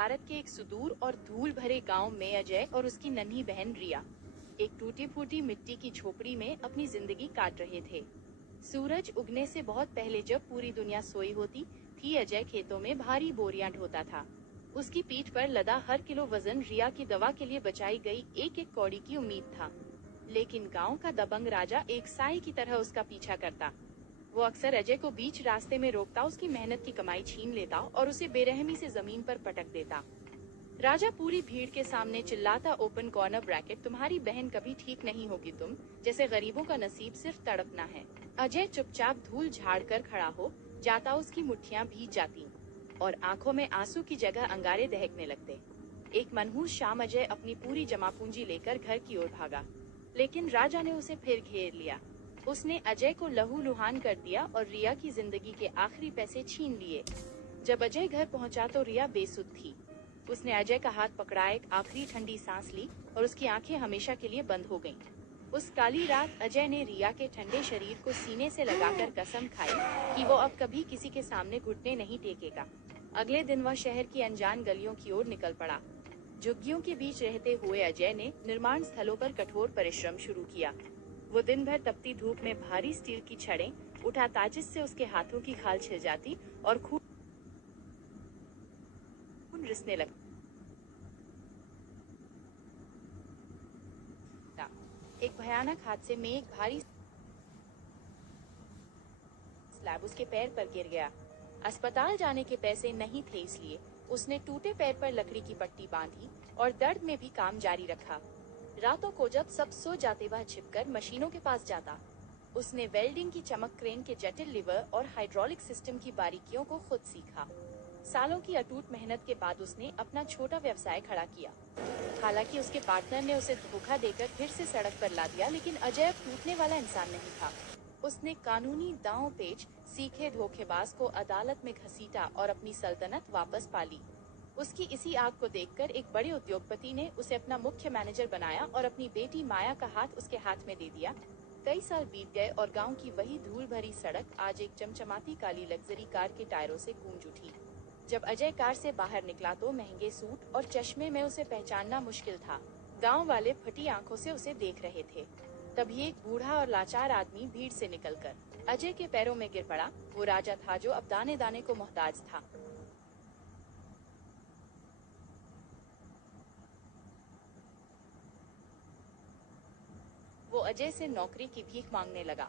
भारत के एक सुदूर और धूल भरे गांव में अजय और उसकी नन्ही बहन रिया एक टूटी फूटी मिट्टी की झोपड़ी में अपनी जिंदगी काट रहे थे। सूरज उगने से बहुत पहले जब पूरी दुनिया सोई होती थी, अजय खेतों में भारी बोरियां ढोता था। उसकी पीठ पर लदा हर किलो वजन रिया की दवा के लिए बचाई गई एक एक कौड़ी की उम्मीद था। लेकिन गांव का दबंग राजा एक साई की तरह उसका पीछा करता। वो अक्सर अजय को बीच रास्ते में रोकता, उसकी मेहनत की कमाई छीन लेता और उसे बेरहमी से जमीन पर पटक देता। राजा पूरी भीड़ के सामने चिल्लाता, ओपन कॉर्नर ब्रैकेट, तुम्हारी बहन कभी ठीक नहीं होगी, तुम जैसे गरीबों का नसीब सिर्फ तड़पना है। अजय चुपचाप धूल झाड़ कर खड़ा हो जाता, उसकी मुट्ठियां भीग जाती और आंखों में आंसू की जगह अंगारे दहकने लगते। एक मनहूस शाम अजय अपनी पूरी जमा पूंजी लेकर घर की ओर भागा, लेकिन राजा ने उसे फिर घेर लिया। उसने अजय को लहूलुहान कर दिया और रिया की जिंदगी के आखिरी पैसे छीन लिए। जब अजय घर पहुंचा तो रिया बेसुध थी। उसने अजय का हाथ पकड़ा, एक आखिरी ठंडी सांस ली और उसकी आंखें हमेशा के लिए बंद हो गईं। उस काली रात अजय ने रिया के ठंडे शरीर को सीने से लगाकर कसम खाई कि वो अब कभी किसी के सामने घुटने नहीं टेकेगा। अगले दिन वह शहर की अनजान गलियों की ओर निकल पड़ा। झुग्गियों के बीच रहते हुए अजय ने निर्माण स्थलों पर कठोर परिश्रम शुरू किया। वो दिन भर तपती धूप में भारी स्टील की छड़ें उठाता, जिससे उसके हाथों की खाल छिल जाती और खून रिसने लगता। एक भयानक हादसे में एक भारी स्लैब उसके पैर पर गिर गया। अस्पताल जाने के पैसे नहीं थे, इसलिए उसने टूटे पैर पर लकड़ी की पट्टी बांधी और दर्द में भी काम जारी रखा। रातों को जब सब सो जाते, वह छिपकर मशीनों के पास जाता। उसने वेल्डिंग की चमक, क्रेन के जटिल लिवर और हाइड्रोलिक सिस्टम की बारीकियों को खुद सीखा। सालों की अटूट मेहनत के बाद उसने अपना छोटा व्यवसाय खड़ा किया। हालांकि उसके पार्टनर ने उसे धोखा देकर फिर से सड़क पर ला दिया, लेकिन अजय अब टूटने वाला इंसान नहीं था। उसने कानूनी दांव पेच सीखे, धोखेबाज को अदालत में घसीटा और अपनी सल्तनत वापस पाली। उसकी इसी आग को देखकर एक बड़े उद्योगपति ने उसे अपना मुख्य मैनेजर बनाया और अपनी बेटी माया का हाथ उसके हाथ में दे दिया। कई साल बीत गए और गांव की वही धूल भरी सड़क आज एक चमचमाती काली लग्जरी कार के टायरों से गूंज उठी। जब अजय कार से बाहर निकला तो महंगे सूट और चश्मे में उसे पहचानना मुश्किल था। गांव वाले फटी आंखों से उसे देख रहे थे। तभी एक बूढ़ा और लाचार आदमी भीड़ से निकलकर अजय के पैरों में गिर पड़ा। वो राजा था जो अब दाने दाने को मोहताज था। वो अजय से नौकरी की भीख मांगने लगा।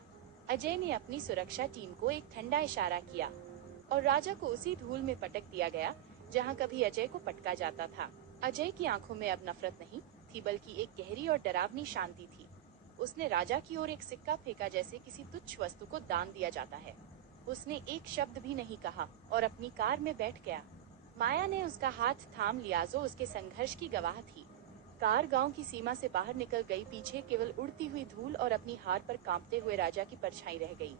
अजय ने अपनी सुरक्षा टीम को एक ठंडा इशारा किया और राजा को उसी धूल में पटक दिया गया जहां कभी अजय को पटका जाता था। अजय की आंखों में अब नफरत नहीं थी, बल्कि एक गहरी और डरावनी शांति थी। उसने राजा की ओर एक सिक्का फेंका, जैसे किसी तुच्छ वस्तु को दान दिया जाता है। उसने एक शब्द भी नहीं कहा और अपनी कार में बैठ गया। माया ने उसका हाथ थाम लिया, जो उसके संघर्ष की गवाह थी। कार गांव की सीमा से बाहर निकल गई। पीछे केवल उड़ती हुई धूल और अपनी हार पर कांपते हुए राजा की परछाई रह गई।